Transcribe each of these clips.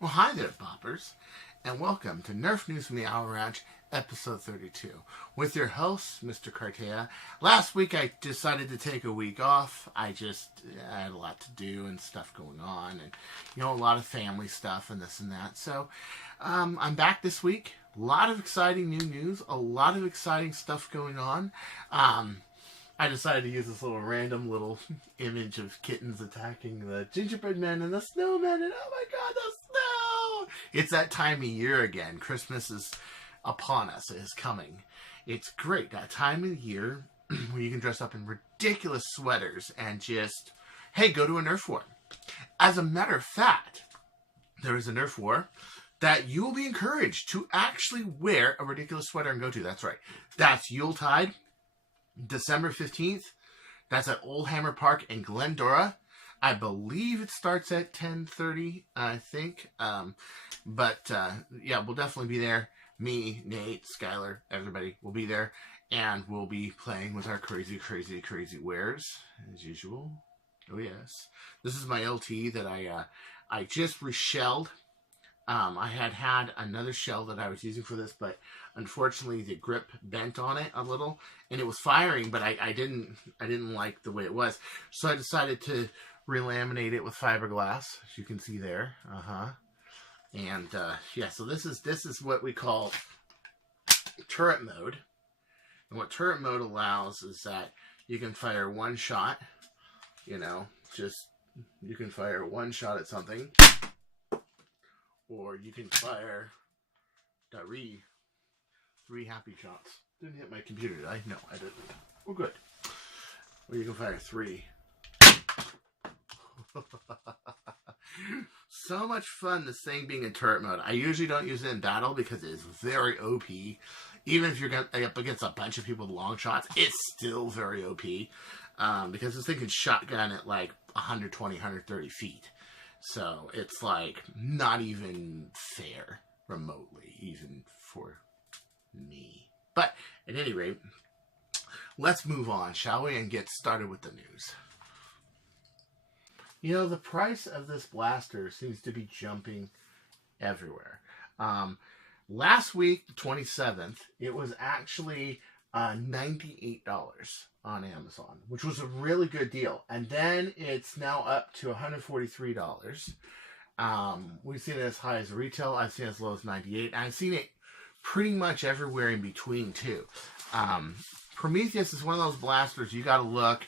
Well, hi there, Boppers, and welcome to Nerf News from the Owl Ranch, episode 32, with your host, Mr. Cartaya. Last week, I decided to take a week off. I had a lot to do and stuff going on, and, a lot of family stuff and this and that. So, I'm back this week. A lot of exciting new news, a lot of exciting stuff going on. I decided to use this random little image of kittens attacking the gingerbread men and the snowmen, and oh my god, the snow! It's that time of year again. Christmas is upon us. It is coming. It's great. That time of year where you can dress up in ridiculous sweaters and just, hey, go to a Nerf war. As a matter of fact, there is a Nerf war that you will be encouraged to actually wear a ridiculous sweater and go to. That's right. That's Yuletide. December 15th, that's at Old Hammer Park in Glendora. I believe it starts at 10:30, I think. Yeah, we'll definitely be there. Me, Nate, Skylar, everybody will be there. And we'll be playing with our crazy, crazy, crazy wares, as usual. Oh, yes. This is my LT that I just reshelled. I had another shell that I was using for this, but unfortunately the grip bent on it a little, and it was firing, but I didn't like the way it was, so I decided to relaminate it with fiberglass, as you can see there. And yeah, so this is what we call turret mode, and what turret mode allows is that you can fire one shot. You can fire one shot at something. Or you can fire three happy shots. Didn't hit my computer, did I? No, I didn't. We're good. Or you can fire three. So much fun, this thing being in turret mode. I usually don't use it in battle because it is very OP. Even if you're up against a bunch of people with long shots, it's still very OP. Because this thing can shotgun at like 120, 130 feet. So it's like not even fair remotely, even for me. But at any rate, let's move on, shall we, and get started with the news. The price of this blaster seems to be jumping everywhere. Last week, the 27th, it was actually $98 on Amazon, which was a really good deal. And then it's now up to $143. We've seen it as high as retail. I've seen it as low as $98. And I've seen it pretty much everywhere in between too. Prometheus is one of those blasters you got to look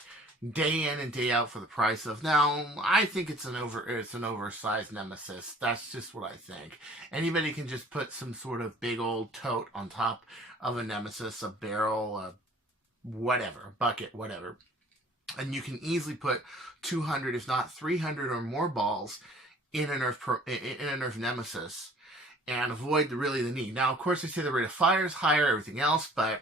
day in and day out for the price of. Now, I think it's an oversized nemesis. That's just what I think. Anybody can just put some sort of big old tote on top of a nemesis, a barrel, a whatever, a bucket, whatever. And you can easily put 200, if not 300 or more balls in a Nerf nemesis and avoid the need. Now, of course, they say the rate of fire is higher, everything else, but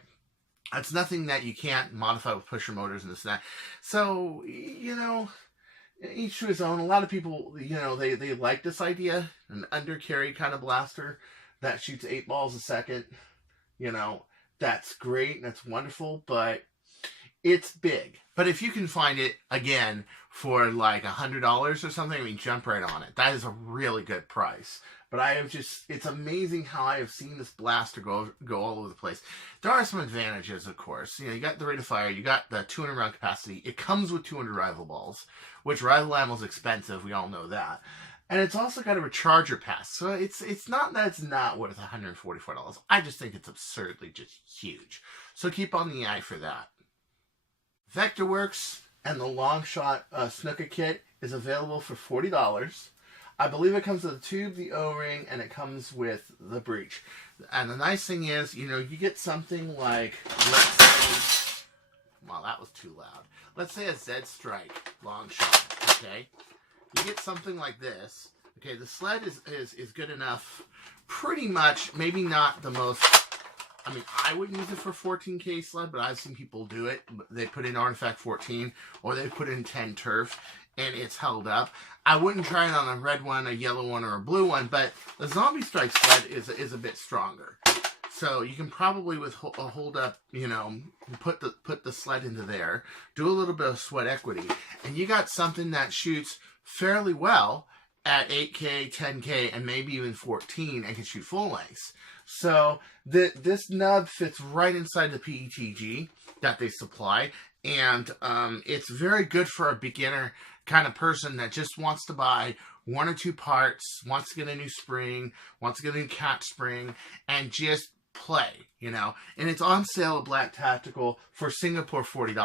that's nothing that you can't modify with pusher motors and this and that. So, each to his own. A lot of people, they like this idea, an undercarry kind of blaster that shoots 8 balls a second. That's great, that's wonderful, but it's big. But if you can find it, again, for like $100 or something, jump right on it. That is a really good price. But it's amazing how I have seen this blaster go all over the place. There are some advantages, of course. You got the rate of fire, you got the 200 round capacity. It comes with 200 rifle balls, which rifle ammo is expensive, we all know that. And it's also got a recharger pass. So it's not that it's not worth $144. I just think it's absurdly just huge. So keep on the eye for that. Vectorworks and the long shot snooker kit is available for $40. I believe it comes with the tube, the O-ring, and it comes with the breech. And the nice thing is, you get something like, let's say, wow, that was too loud. Let's say a Z Strike long shot, okay? You get something like this. Okay, the sled is good enough. Pretty much, maybe not the most. I wouldn't use it for 14K sled, but I've seen people do it. They put in Artifact 14, or they put in 10 turf, and it's held up. I wouldn't try it on a red one, a yellow one, or a blue one, but the Zombie Strike sled is a bit stronger. So you can probably with a hold up, put the sled into there, do a little bit of sweat equity, and you got something that shoots fairly well at 8K, 10K, and maybe even 14 and can shoot full lengths. So this nub fits right inside the PETG that they supply, and it's very good for a beginner kind of person that just wants to buy 1 or 2 parts, wants to get a new spring, wants to get a new catch spring, and just play, you know. And it's on sale at Black Tactical for Singapore $40.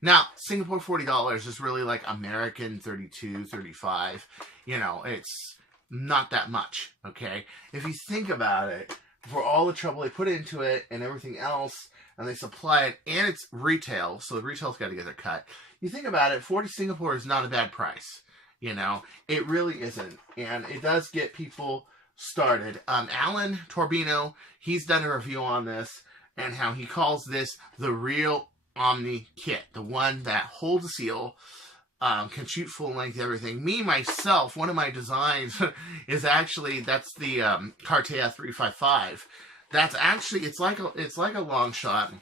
Now, Singapore $40 is really like American 32, 35. You know, it's not that much, okay? If you think about it, for all the trouble they put into it and everything else, and they supply it, and it's retail, so the retail's got to get their cut. You think about it, 40 Singapore is not a bad price. You know, it really isn't. And it does get people started. Alan Torbino, he's done a review on this and how he calls this the real Omni kit. The one that holds a seal, can shoot full length, everything. Me, myself, one of my designs is actually, that's the Cartaya 355. That's actually, it's like a long shot.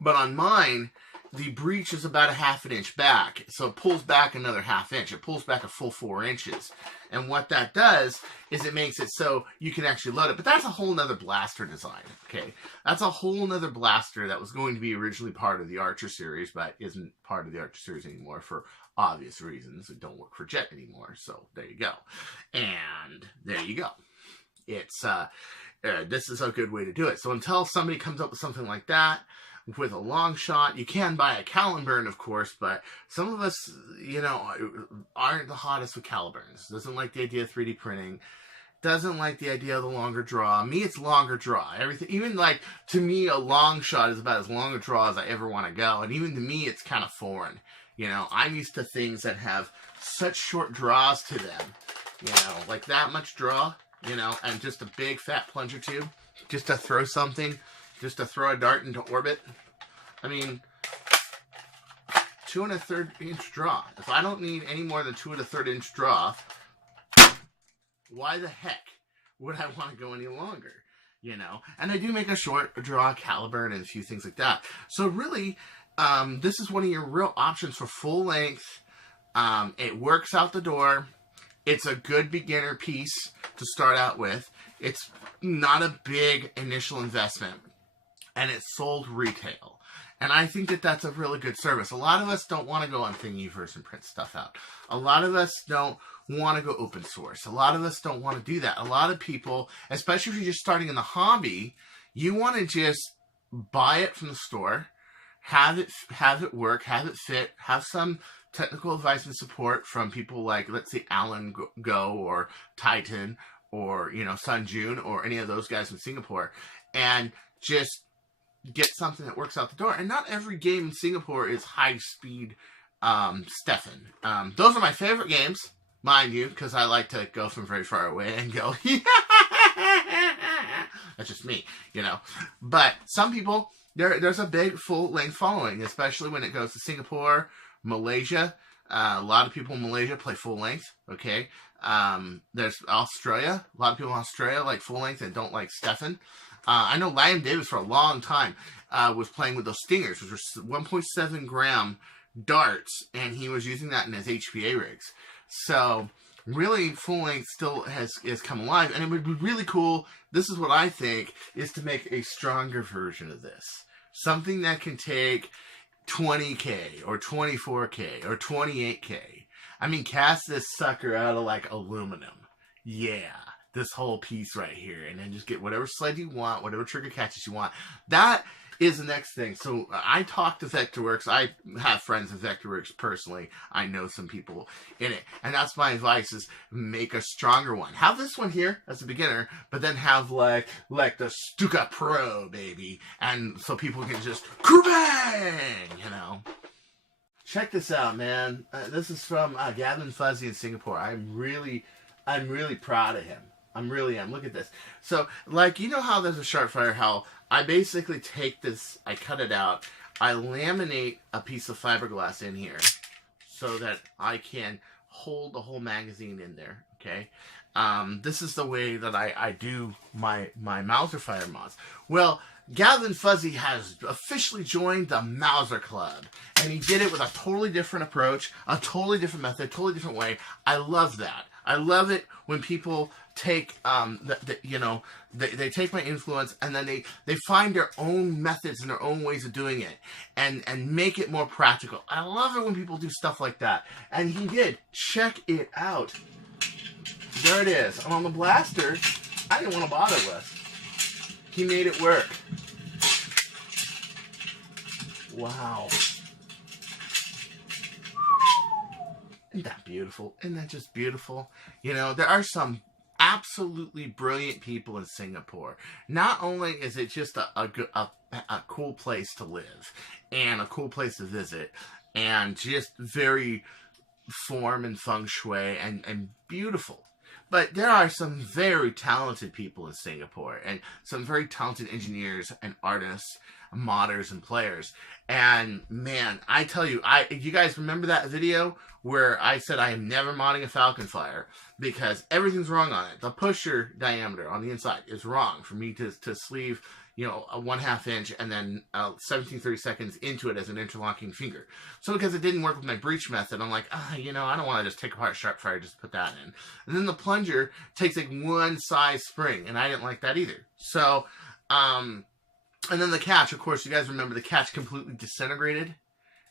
But on mine, the breech is about a ½ an inch back, so it pulls back another ½ inch. It pulls back a full 4 inches. And what that does is it makes it so you can actually load it. But that's a whole nother blaster design, okay? That's a whole nother blaster that was going to be originally part of the Archer series, but isn't part of the Archer series anymore for obvious reasons. It don't work for Jet anymore, so there you go. And there you go. It's, this is a good way to do it. So until somebody comes up with something like that, with a long shot, you can buy a Caliburn, of course, but some of us, you know, aren't the hottest with Caliburns. Doesn't like the idea of 3D printing. Doesn't like the idea of the longer draw. Me, it's longer draw. Everything, even like, to me, a long shot is about as long a draw as I ever want to go. And even to me, it's kind of foreign. You know, I'm used to things that have such short draws to them. You know, like that much draw, you know, and just a big fat plunger tube, just to throw something. Just to throw a dart into orbit. I mean, 2 1/3 inch draw. If I don't need any more than 2 1/3 inch draw, why the heck would I want to go any longer? You know? And I do make a short draw Caliburn and a few things like that. So really, this is one of your real options for full length. It works out the door. It's a good beginner piece to start out with. It's not a big initial investment. And it's sold retail. And I think that that's a really good service. A lot of us don't want to go on Thingiverse and print stuff out. A lot of us don't want to go open source. A lot of us don't want to do that. A lot of people, especially if you're just starting in the hobby, you want to just buy it from the store, have it work, have it fit, have some technical advice and support from people like, let's say, Alan Go or Titan or, you know, Sun June or any of those guys in Singapore, and just get something that works out the door. And not every game in Singapore is high-speed Stefan. Those are my favorite games, mind you, because I like to go from very far away and go, that's just me, you know. But some people, there's a big full-length following, especially when it goes to Singapore, Malaysia. A lot of people in Malaysia play full-length, okay? There's Australia. A lot of people in Australia like full-length and don't like Stefan. I know Liam Davis for a long time was playing with those Stingers, which were 1.7 gram darts, and he was using that in his HPA rigs. So really, full length still has come alive, and it would be really cool. This is what I think is to make a stronger version of this, something that can take 20K or 24K or 28K. I mean, cast this sucker out of like aluminum. Yeah. This whole piece right here, and then just get whatever sled you want, whatever trigger catches you want. That is the next thing. So I talked to Vectorworks. I have friends in Vectorworks personally. I know some people in it, and that's my advice: is make a stronger one. Have this one here as a beginner, but then have like the Stuka Pro, baby, and so people can just bang, you know. Check this out, man. This is from Gavins Fuzzy in Singapore. I'm really proud of him. I really am. Look at this. So, like, you know how there's a Sharpfire, how I basically take this, I cut it out, I laminate a piece of fiberglass in here so that I can hold the whole magazine in there, okay? This is the way that I do my Mauser Fire mods. Well, Gavin Fuzzy has officially joined the Mauser Club, and he did it with a totally different approach, a totally different method, totally different way. I love that. I love it when people take, they take my influence and then they find their own methods and their own ways of doing it and make it more practical. I love it when people do stuff like that. And he did. Check it out. There it is. And on the blaster, I didn't want to bother with. He made it work. Wow. Isn't that beautiful? Isn't that just beautiful? You know, there are some absolutely brilliant people in Singapore. Not only is it just a cool place to live and a cool place to visit and just very form and feng shui and beautiful, but there are some very talented people in Singapore and some very talented engineers and artists, modders and players. And man, I tell you, you guys remember that video where I said I am never modding a Falcon Flyer because everything's wrong on it. The pusher diameter on the inside is wrong for me to sleeve, you know, a 1/2 inch and then 17/32 into it as an interlocking finger. So because it didn't work with my breech method, I'm like, you know, I don't want to just take apart sharp fire, just put that in. And then the plunger takes like one size spring, and I didn't like that either. So, and then the catch, of course, you guys remember the catch completely disintegrated?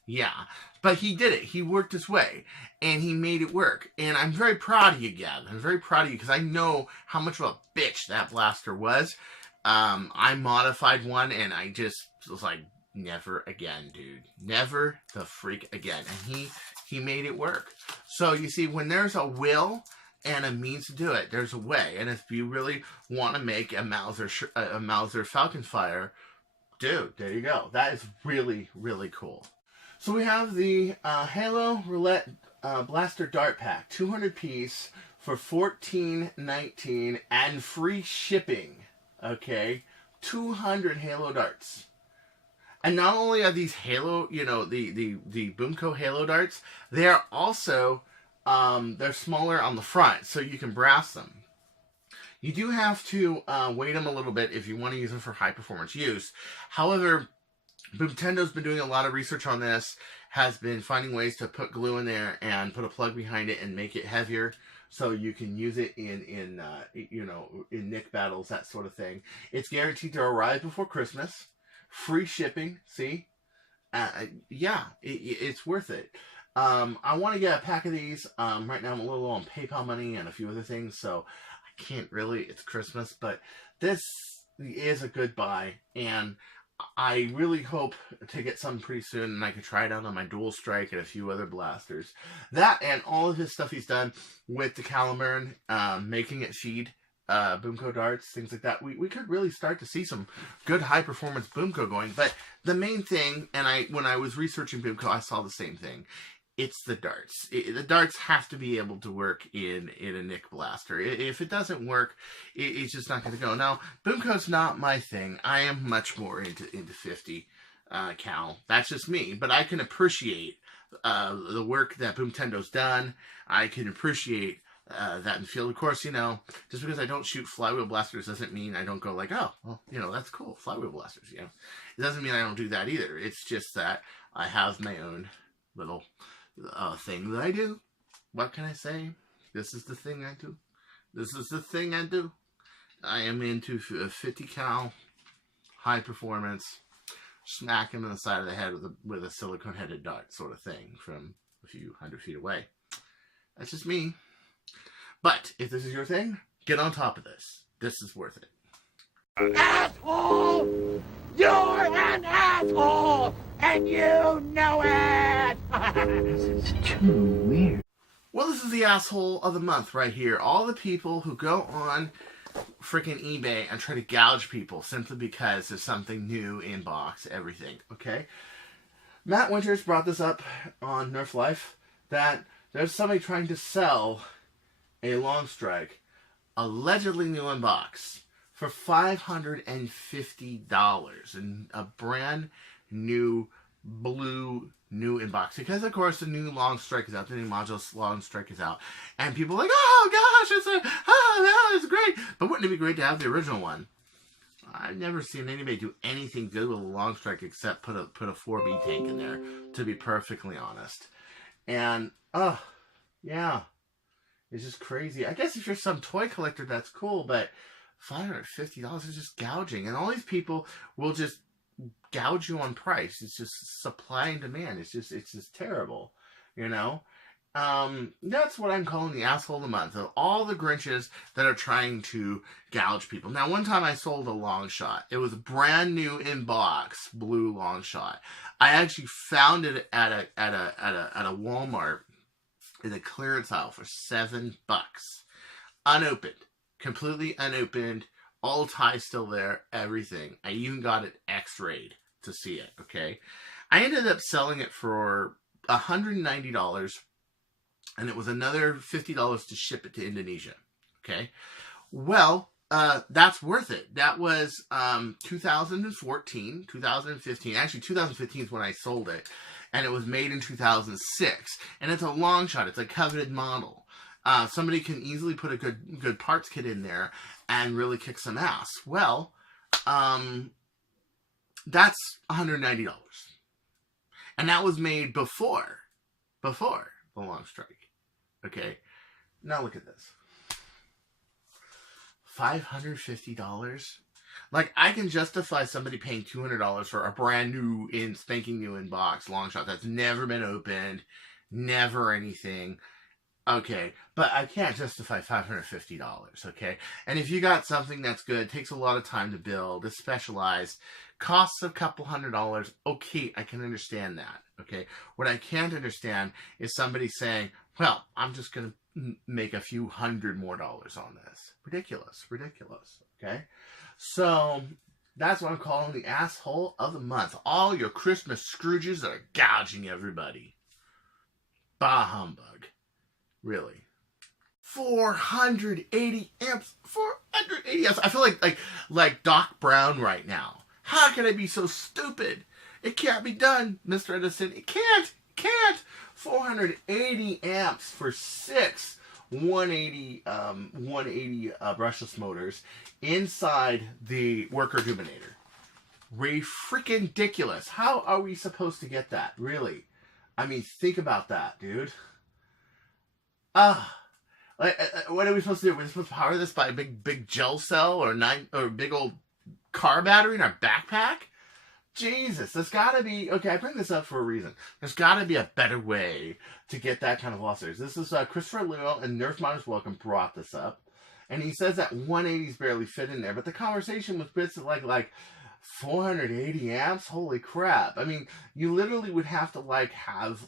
Yeah. But he did it. He worked his way. And he made it work. And I'm very proud of you, Gavin. I'm very proud of you because I know how much of a bitch that blaster was. I modified one and I just was like, never again, dude. Never the freak again. And he made it work. So you see, when there's a will and a means to do it, there's a way. And if you really want to make a Mauser Falcon Fire, dude, there you go. That is really, really cool. So we have the Halo Roulette Blaster Dart Pack, 200 piece for $14.19 and free shipping. Okay, 200 Halo darts. And not only are these Halo, you know, the Boomco Halo darts, they are also they're smaller on the front, so you can brass them. You do have to weight them a little bit if you want to use them for high performance use. However, Nintendo's been doing a lot of research on this, has been finding ways to put glue in there and put a plug behind it and make it heavier so you can use it in Nick battles, that sort of thing. It's guaranteed to arrive before Christmas. Free shipping, see? Yeah, it's worth it. I want to get a pack of these. Right now I'm a little low on PayPal money and a few other things, so I can't really. It's Christmas, but this is a good buy, and I really hope to get some pretty soon, and I can try it out on my Dual Strike and a few other blasters. That and all of his stuff he's done with the Calamurn, making it feed Boomco darts, things like that. We could really start to see some good high-performance Boomco going. But the main thing, and when I was researching Boomco, I saw the same thing. It's the darts. The darts have to be able to work in a Nick blaster. If it doesn't work, it's just not going to go. Now, Boomco's not my thing. I am much more into 50 cal. That's just me. But I can appreciate the work that Boomtendo's done. I can appreciate that in the field. Of course, you know, just because I don't shoot flywheel blasters doesn't mean I don't go like, oh, well, you know, that's cool, flywheel blasters, you know. It doesn't mean I don't do that either. It's just that I have my own little thing that I do. What can I say? This is the thing I do. This is the thing I do. I am into 50 cal, high performance, smack him in the side of the head with a silicone headed dart sort of thing from a few 100 feet away. That's just me. But if this is your thing, get on top of this. This is worth it. Asshole! You're an asshole! And you know it! This is too weird. Well, this is the asshole of the month right here. All the people who go on freaking eBay and try to gouge people simply because there's something new in box, everything, okay? Matt Winters brought this up on Nerf Life, that there's somebody trying to sell a long strike, allegedly new in box, for $550 in a brand new blue new in box, because of course the new long strike is out, the new module long strike is out, and people are like, oh gosh, it's great. But wouldn't it be great to have the original one? I've never seen anybody do anything good with a long strike except put a 4B tank in there, to be perfectly honest. And yeah, it's just crazy. I guess if you're some toy collector, that's cool, but $550 is just gouging, and all these people will just gouge you on price. It's just supply and demand. It's just terrible, you know. That's what I'm calling the asshole of the month, of all the Grinches that are trying to gouge people. Now, one time I sold a long shot. It was brand new in box, blue long shot. I actually found it at a Walmart in a clearance aisle for $7, unopened, completely unopened, all ties still there, everything. I even got it X-rayed to see it. Okay, I ended up selling it for $190. And it was another $50 to ship it to Indonesia. Okay. Well, that's worth it. That was 2014, 2015. Actually, 2015 is when I sold it. And it was made in 2006. And it's a long shot. It's a coveted model. Somebody can easily put a good parts kit in there and really kick some ass. Well, that's $190. And that was made before the long strike. Okay, now look at this. $550? Like, I can justify somebody paying $200 for a brand new, spanking new in box long shot that's never been opened, never anything. Okay, but I can't justify $550, okay? And if you got something that's good, takes a lot of time to build, is specialized, costs a couple $100, okay, I can understand that, okay? What I can't understand is somebody saying, well, I'm just going to make a few $100 more on this. Ridiculous, okay? So, that's what I'm calling the asshole of the month. All your Christmas Scrooges that are gouging everybody. Bah humbug. Really. 480 amps. 480 amps. I feel like Doc Brown right now. How can I be so stupid? It can't be done, Mr. Edison. It can't. 480 amps for 6 180 brushless motors inside the worker Dubinator. Freaking ridiculous. How are we supposed to get that? Really? I mean, think about that, dude. What are we supposed to do? We're supposed to power this by a big gel cell or big old car battery in our backpack? Jesus, there's gotta be, okay, I bring this up for a reason. There's gotta be a better way to get that kind of velocities. This is Christopher Lewell and Nerf Miners Welcome brought this up. And he says that 180s barely fit in there, but the conversation was bits of like 480 amps? Holy crap. I mean, you literally would have to have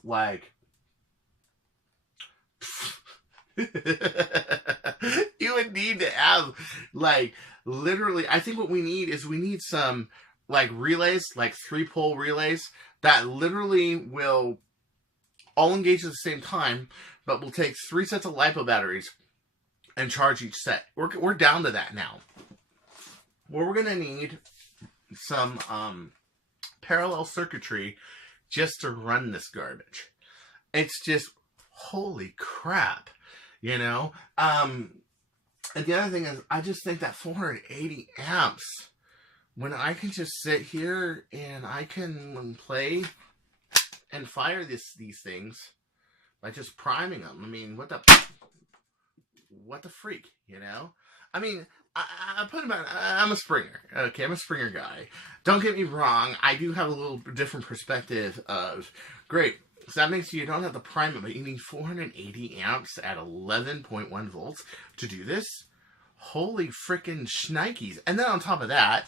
you would need to have literally, I think what we need some relays, 3-pole relays that literally will all engage at the same time, but will take 3 sets of LiPo batteries and charge each set. We're down to that now. Well, we're gonna need some parallel circuitry just to run this garbage. It's just holy crap, you know. And the other thing is, I just think that 480 amps. When I can just sit here and I can play and fire these things by just priming them. I mean, what the freak, you know? I mean, I put them out. I'm a Springer. Okay, I'm a Springer guy. Don't get me wrong. I do have a little different perspective of, great, so that makes you don't have to prime it, but you need 480 amps at 11.1 volts to do this? Holy frickin' shnikes. And then on top of that,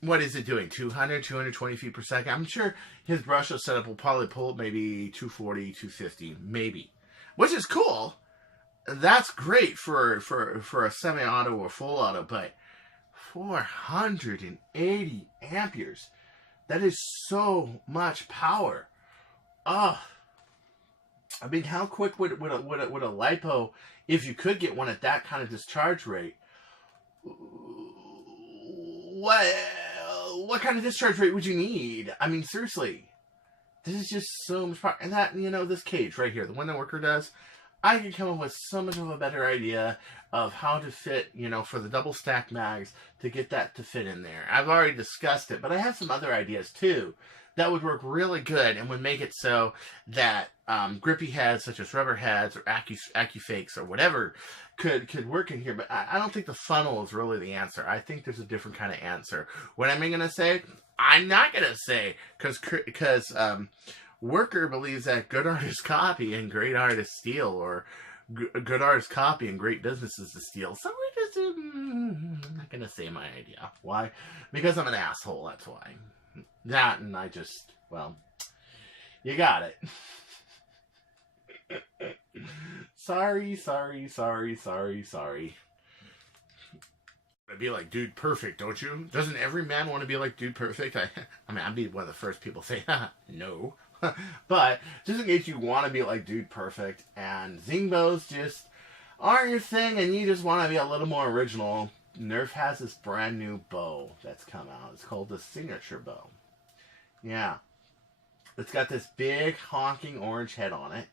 what is it doing? 220 feet per second? I'm sure his brushless setup will probably pull up maybe 240, 250, maybe. Which is cool. That's great for a semi-auto or full auto, but 480 amperes. That is so much power. I mean, how quick would a LiPo, if you could get one at that kind of discharge rate, what kind of discharge rate would you need? I mean, seriously. This is just so much fun. And that, you know, this cage right here, the one that Worker does, I can come up with so much of a better idea of how to fit, you know, for the double stack mags to get that to fit in there. I've already discussed it, but I have some other ideas too that would work really good and would make it so that grippy heads such as rubber heads or AccuFakes or whatever could work in here. But I don't think the funnel is really the answer. I think there's a different kind of answer. What am I going to say? I'm not going to say, because Worker believes that good artists copy and great artists steal, or good artists copy and great businesses to steal. So we're just not going to say my idea. Why? Because I'm an asshole, that's why. That, and I just, well, you got it. Sorry. To be like Dude Perfect, don't you? Doesn't every man want to be like Dude Perfect? I mean, I'd be one of the first people to say, no. But just in case you want to be like Dude Perfect and Zingbows just aren't your thing and you just want to be a little more original, Nerf has this brand new bow that's come out. It's called the Signature Bow. Yeah. It's got this big honking orange head on it.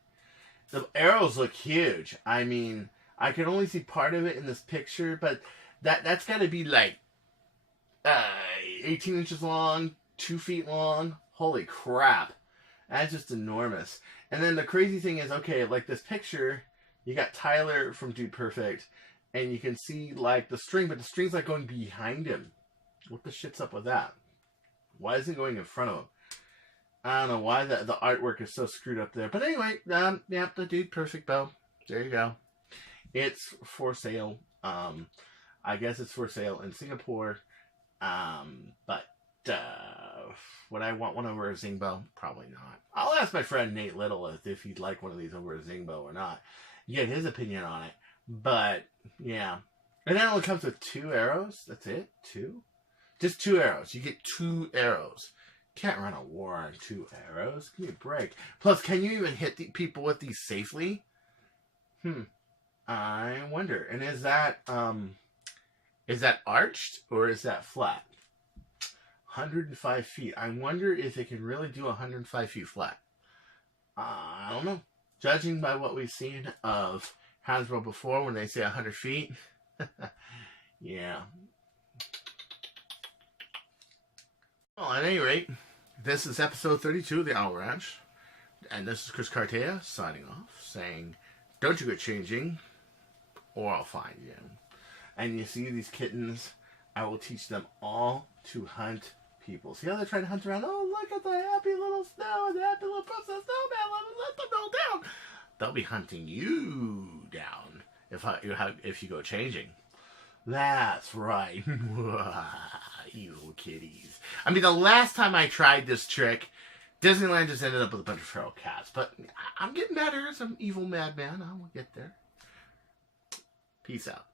The arrows look huge. I mean, I can only see part of it in this picture, but that's got to be like 18 inches long, 2 feet long. Holy crap. That's just enormous. And then the crazy thing is, okay, like this picture, you got Tyler from Dude Perfect, and you can see like the string, but the string's like going behind him. What the shit's up with that? Why isn't it going in front of him? I don't know why the artwork is so screwed up there. But anyway, yeah, the Dude Perfect bow. There you go. It's for sale. I guess it's for sale in Singapore. But would I want one over a Zingbo? Probably not. I'll ask my friend Nate Little if he'd like one of these over a Zingbo or not. Get his opinion on it. But, yeah. And then it only comes with 2 arrows. That's it? 2? Just 2 arrows. You get 2 arrows. Can't run a war on 2 arrows. Give me a break. Plus, can you even hit people with these safely? I wonder. And is that arched or is that flat? 105 feet. I wonder if it can really do 105 feet flat. I don't know. Judging by what we've seen of Hasbro before when they say 100 feet. Yeah. Well, at any rate, this is episode 32 of the Owl Ranch. And this is Chris Cartaya signing off, saying, don't you get changing, or I'll find you. And you see these kittens, I will teach them all to hunt people. See how they're trying to hunt around? Oh, look at the happy little snow and the happy little princess snowman. Let them go down. They'll be hunting you down if you go changing. That's right. Evil kitties. I mean, the last time I tried this trick, Disneyland just ended up with a bunch of feral cats. But I'm getting better as an evil madman. I will get there. Peace out.